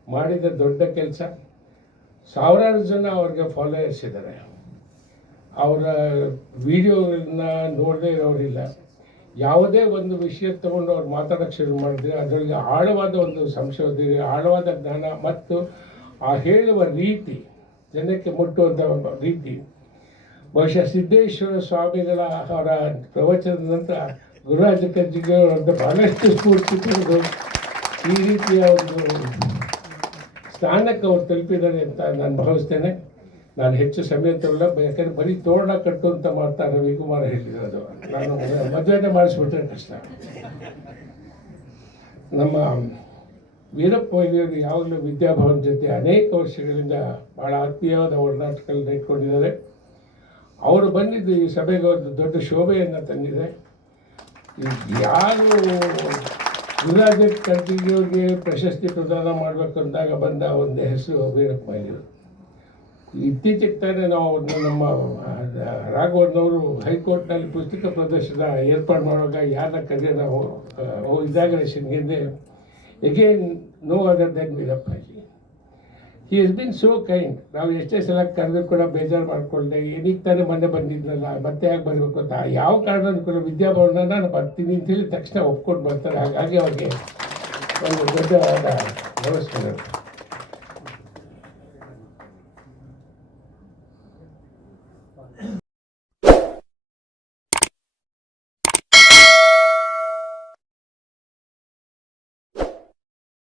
ಮಾಡಿದ ದೊಡ್ಡ ಕೆಲಸ. ಸಾವಿರಾರು ಜನ ಅವ್ರಿಗೆ ಫಾಲೋಯರ್ಸ್ ಇದ್ದಾರೆ ಅವರ ವಿಡಿಯೋಗಳನ್ನ ನೋಡದೇ ಇರೋರಿಲ್ಲ. ಯಾವುದೇ ಒಂದು ವಿಷಯ ತಗೊಂಡು ಅವ್ರು ಮಾತಾಡೋಕ್ಕೆ ಶುರು ಮಾಡಿದ್ರೆ ಅದರಲ್ಲಿ ಆಳವಾದ ಒಂದು ಸಂಶೋಧನೆ, ಆಳವಾದ ಜ್ಞಾನ ಮತ್ತು ಆ ಹೇಳುವ ರೀತಿ, ಜನಕ್ಕೆ ಮುಟ್ಟುವಂಥ ರೀತಿ ಬಹುಶಃ ಸಿದ್ದೇಶ್ವರ ಸ್ವಾಮಿಗಳ ಅವರ ಪ್ರವಚನದ ನಂತರ ಗುರುರಾಜ ಕಜ್ಜಿಗೆ ಅವರಂತ ಬಹಳಷ್ಟು ಸ್ಫೂರ್ತಿ ಪಡೆದು ಈ ರೀತಿಯ ಒಂದು ಸ್ಥಾನಕ್ಕೆ ಅವ್ರು ತಲುಪಿದ್ದಾರೆ ಅಂತ ನಾನು ಭಾವಿಸ್ತೇನೆ. ನಾನು ಹೆಚ್ಚು ಸಮಯ ತಗೊಳ್ಳ ಯಾಕಂದರೆ ಬರೀ ತೋರಣ ಕಟ್ಟು ಅಂತ ಮಾಡ್ತಾ ರವಿಕುಮಾರ್ ಹೇಳಿರೋದು ನಾನು ಮದುವೆನೇ ಮಾಡಿಸ್ಬಿಟ್ರೆ ಕಷ್ಟ. ನಮ್ಮ ವೀರಪ್ಪ ವೈದ್ಯರು ಯಾವಾಗಲೂ ವಿದ್ಯಾಭವನ ಜೊತೆ ಅನೇಕ ವರ್ಷಗಳಿಂದ ಭಾಳ ಆತ್ಮೀಯವಾದ ಒಡನಾಟಗಳನ್ನ ಇಟ್ಕೊಂಡಿದ್ದಾರೆ ಅವರು ಬಂದಿದ್ದು ಈ ಸಭೆಗೆ ಒಂದು ದೊಡ್ಡ ಶೋಭೆಯನ್ನು ತಂದಿದೆ. ಯಾರು ಗುರುರಾಜ ಕರ್ಜಿಗಿಯವ್ರಿಗೆ ಪ್ರಶಸ್ತಿ ಪ್ರದಾನ ಮಾಡಬೇಕು ಅಂದಾಗ ಬಂದ ಒಂದು ಹೆಸರು ವೀರಪ್ಪ ಮೊಯ್ಲಿಯವರು ಇತ್ತೀಚೆಗೆ ತಾನೇ ನಾವು ಅವ್ರನ್ನ ನಮ್ಮ ರಾಘವನವರು ಹೈಕೋರ್ಟ್ನಲ್ಲಿ ಪುಸ್ತಕ ಪ್ರದರ್ಶನ ಏರ್ಪಾಡು ಮಾಡುವಾಗ ಯಾರನ್ನ ಕರೆಯ ನಾವು ಇದಾಗರೇಷನ್ಗೆ again no other then Veerappaji he is been so kind ನಾವು ಎಷ್ಟೇ ಸಲ ಕರೆದ್ರು ಕೂಡ ಬೇಜಾರು ಮಾಡ್ಕೊಳ್ದೆ ಏನೀಗ ತಾನೇ ಮೊನ್ನೆ ಬಂದಿದ್ನಲ್ಲ, ಮತ್ತೆ ಯಾಕೆ ಬರಬೇಕು ಅಂತ. ಯಾವ ಕಾರಣ ಕೂಡ ವಿದ್ಯಾಭವನ ನಾನು ಬರ್ತೀನಿ ಅಂತ ಹೇಳಿ ತಕ್ಷಣ ಒಪ್ಕೊಂಡು ಬರ್ತಾರೆ. ಹಾಗಾಗಿ ಅವ್ರಿಗೆ ಒಂದು ದೊಡ್ಡವಾದ ನಮಸ್ಕಾರ.